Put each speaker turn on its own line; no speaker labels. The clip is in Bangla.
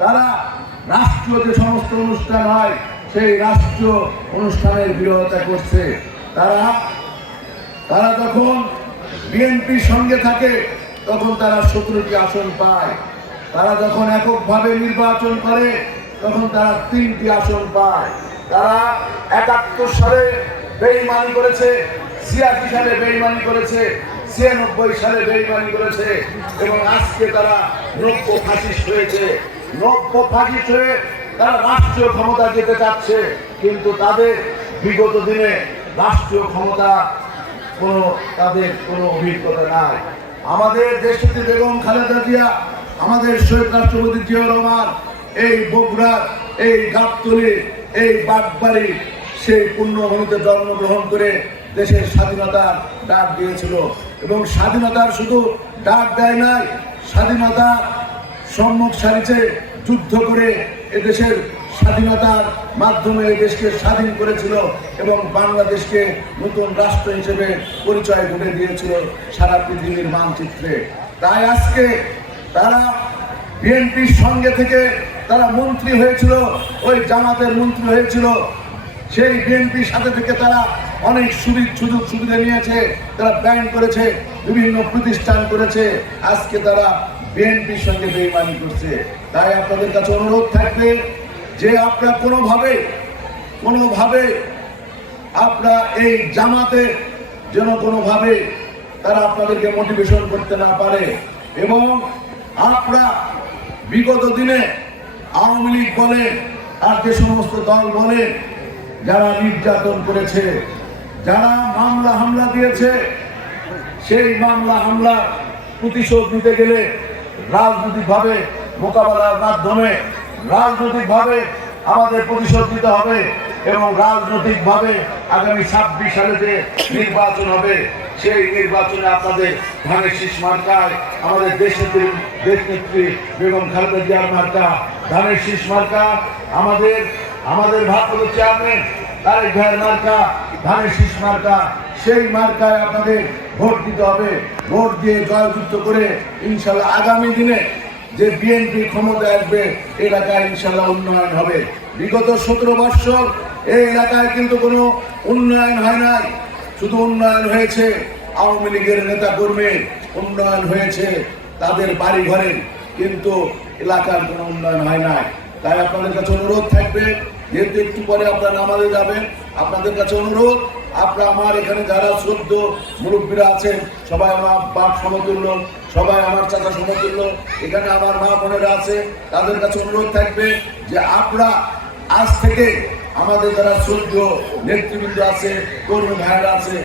তারা রাষ্ট্রীয় যে সমস্ত অনুষ্ঠান হয়, সেই রাষ্ট্রীয় অনুষ্ঠানের বিরোধিতা করছে। তারা তারা যখন বিএনপির সঙ্গে থাকে, তখন তারা সতেরোটি আসন পায়। তারা যখন এককভাবে নির্বাচন করে, তখন তারা তিনটি আসন পায়। তারা একাত্তর সালে বেইমানি করেছে, ছিয়াশি সালে বেইমানি করেছে, ছিয়ানব্বই সালে বেইমানি করেছে এবং আজকে তারা নব্য ফাঁসিস্ট হয়েছে। নব্য হয়ে তারা রাষ্ট্রীয় ক্ষমতা যেতে চাচ্ছে, কিন্তু তাদের বিগত দিনে রাষ্ট্রীয় ক্ষমতা কোনো, তাদের কোনো অভিজ্ঞতা নাই। আমাদের দেশটি বেগম খালেদা জিয়া, আমাদের শহীদ রাষ্ট্রপতি জিয়া রহমান, এই বগুড়ার এই গাবতলি, এই বাগবাড়ি, সেই পুণ্যভূমিতে জন্মগ্রহণ করে দেশের স্বাধীনতার ডাক দিয়েছিল। এবং স্বাধীনতার শুধু ডাক দেয় নাই স্বাধীনতা সম্মুখ সারিতে যুদ্ধ করে এদেশের স্বাধীনতার মাধ্যমে এই দেশকে স্বাধীন করেছিল এবং বাংলাদেশকে নতুন রাষ্ট্র হিসেবে পরিচয় ঘটে দিয়েছিল সারা পৃথিবীর মানচিত্রে। তাই আজকে তারা বিএনপির সঙ্গে থেকে তারা মন্ত্রী হয়েছিল, ওই জামাতের মন্ত্রী হয়েছিল। সেই বিএনপির সাথে থেকে তারা অনেক সুবিধ সুযোগ সুবিধা নিয়েছে, তারা ব্যাংক করেছে, বিভিন্ন প্রতিষ্ঠান করেছে। আজকে তারা বিএনপির সঙ্গে বেইমানি করছে। তাই আপনাদের কাছে অনুরোধ থাকবে যে আপনারা কোনোভাবে কোনোভাবে আপনারা এই জামাতে যেন কোনোভাবে তারা আপনাদেরকে মোটিভেশন করতে না পারে এবং আপনারা বিগত দিনে আওয়ামী লীগ বলেন আর যে সমস্ত দল বলেন যারা নির্যাতন করেছে, যারা মামলা হামলা দিয়েছে, সেই মামলা হামলা প্রতিশোধ নিতে গেলে রাজনৈতিকভাবে মোকাবেলার মাধ্যমে রাজনৈতিকভাবে আমাদের প্রতিশোধ দিতে হবে এবং রাজনৈতিকভাবে আগামী ছাব্বিশ সালে যে নির্বাচন হবে, সেই নির্বাচনে আপনাদের ধানের শীষ মার্কায় আমাদের দেশনেত্রী দেশনেত্রী বেগম খালেদা জিয়ার মার্কা, ধানের শীষ মার্কা আমাদের আমাদের ভারপ্রাপ্ত চেয়ারম্যান তারেক ভাইয়ের মার্কা, ধানের শীষ মার্কা, সেই মার্কায় আপনাদের ভোট দিতে হবে। ভোট দিয়ে জয়যুক্ত করে ইনশাল্লাহ আগামী দিনে যে বিএনপি ক্ষমতায় আসবে এলাকায় ইনশাল্লাহ উন্নয়ন হবে। বিগত সতেরো বৎসর এই এলাকায় কিন্তু কোনো উন্নয়ন হয় নাই। শুধু উন্নয়ন হয়েছে আওয়ামী লীগের নেতা কর্মীর উন্নয়ন হয়েছে তাদের বাড়ি ঘরের কিন্তু এলাকার কোনো উন্নয়ন হয় নাই। তাই আপনাদের কাছে অনুরোধ থাকবে যেহেতু একটু পরে আপনারা নামাজে যাবেন, আপনাদের কাছে অনুরোধ, আপনারা আমার এখানে যারা শ্রদ্ধ মুরব্বীরা আছেন, সবাই আমার বাপ সমতুল্য, সবাই আমার চাচা সমতুল্য, এখানে আমার মা বোনেরা আছে, তাদের কাছে অনুরোধ থাকবে যে আপনারা আজ থেকে আমাদের যারা শ্রদ্ধ নেতৃবৃন্দ আছে কর্মী ভাইয়েরা আছে